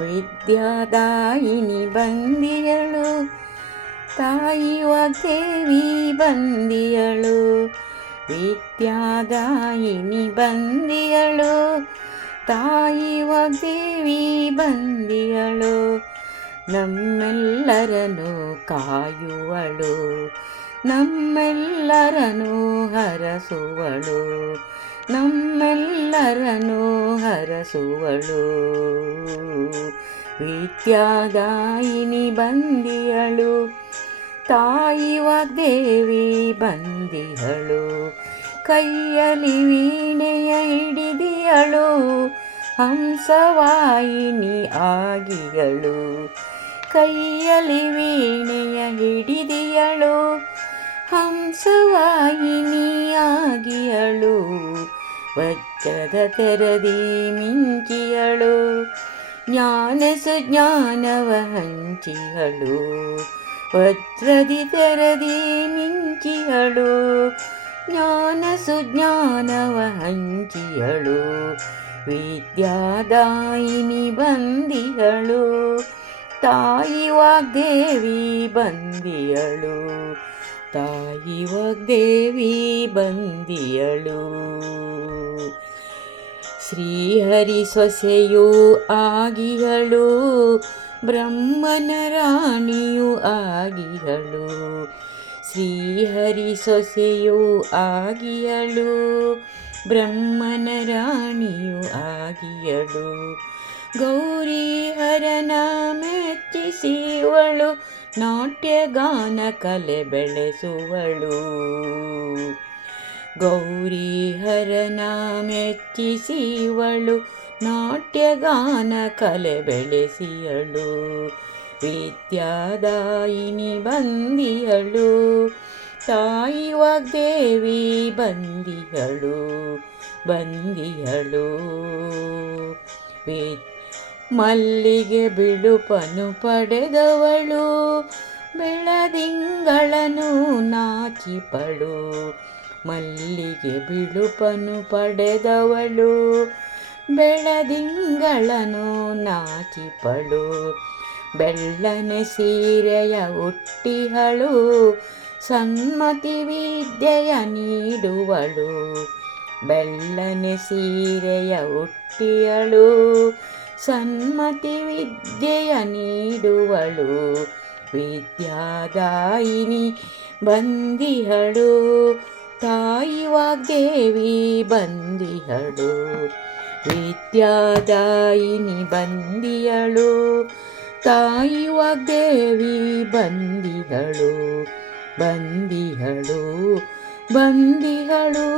ವಿದ್ಯಾದಾಯಿನಿ ಬಂದಿಯಳು, ತಾಯಿ ವಾಗ್ದೇವಿ ಬಂದಿಯಳು. ವಿದ್ಯಾದಾಯಿನಿ ಬಂದಿಯಳು, ತಾಯಿ ವಾಗ್ದೇವಿ ಬಂದಿಯಳು. ನಮ್ಮೆಲ್ಲರನ್ನು ಕಾಯುವಳು, ನಮ್ಮೆಲ್ಲರನ್ನು ಹರಸುವಳು, ನಮ್ಮೆಲ್ಲರನ್ನು ಹರಸುವಳು. ವಿದ್ಯಾದಾಯಿನಿ ಬಂದಿಯಳು, ತಾಯಿ ವಾಗ್ದೇವಿ ಬಂದಿಯಳು. ಕೈಯಲ್ಲಿ ವೀಣೆಯ ಹಿಡಿದಿಯಳು, ಹಂಸವಾಹಿನಿ ಆಗಿಯಳು. ಕೈಯಲ್ಲಿ ವೀಣೆಯ ಹಿಡಿದಿಯಳು, ಹಂಸವಾಹಿನಿ ಆಗಿಯಳು. ವಜ್ರದ ತೆರದಿ ಮಿಂಚಿಯಳು, ಜ್ಞಾನ ಸುಜ್ಞಾನವ ಹಂಚಿಯಳು. ವಜ್ರದಿ ತೆರದಿ ಮಿಂಚಿಯಳು, ಜ್ಞಾನ ಸುಜ್ಞಾನವ ಹಂಚಿಯಳು. ವಿದ್ಯಾದಾಯಿನಿ ಬಂದಿಯಳು, ತಾಯಿ ವಾಗ್ದೇವಿ ಬಂದಿಯಳು. ತಾಯಿ ವಾಗ್ದೇವಿ ಬಂದಿಯಳು. ಶ್ರೀಹರಿ ಸೊಸೆಯೂ ಆಗಿಯಳು, ಬ್ರಹ್ಮನ ರಾಣಿಯೂ ಆಗಿಯಳು. ಶ್ರೀಹರಿ ಸೊಸೆಯೂ ಆಗಿಯಳು, ಬ್ರಹ್ಮನ ರಾಣಿಯೂ ಆಗಿಯಳು. ಗೌರಿಹರನ ಮೆಚ್ಚಿಸಿವಳು, ನಾಟ್ಯಗಾನ ಕಲೆ ಬೆಳೆಸುವಳು. ಗೌರಿಹರನ ಮೆಚ್ಚಿಸಿವಳು, ನಾಟ್ಯಗಾನ ಕಲೆ ಬೆಳೆಸಿಯಳು. ವಿದ್ಯಾದಾಯಿನಿ ಬಂದಿಯಳು, ತಾಯಿ ವಾಗ್ದೇವಿ ಬಂದಿಯಳು. ಬಂದಿಯಳು. ಮಲ್ಲಿಗೆ ಬಿಳುಪನು ಪಡೆದವಳು, ಬೆಳದಿಂಗಳನು ನಾಚಿಪಳು. ಮಲ್ಲಿಗೆ ಬಿಳುಪನು ಪಡೆದವಳು, ಬೆಳದಿಂಗಳನು ನಾಚಿಪಳು. ಬೆಳ್ಳನೆ ಸೀರೆಯ ಹುಟ್ಟಿಹಳು, ಸನ್ಮತಿ ವಿದ್ಯೆಯ ನೀಡುವಳು. ಬೆಳ್ಳನೆ ಸೀರೆಯ ಹುಟ್ಟಿಯಳು, ಸನ್ಮತಿ ವಿದ್ಯೆಯ ನೀಡುವಳು. ವಿದ್ಯಾದಾಯಿನಿ ಬಂದಿಹಳು, ತಾಯಿ ವಾಗ್ದೇವಿ ಬಂದಿಹಳು. ವಿದ್ಯಾದಾಯಿನಿ ಬಂದಿಯಳು, ತಾಯಿ ವಾಗ್ದೇವಿ ಬಂದಿಹಳು. ಬಂದಿಹಳು, ಬಂದಿಹಳು.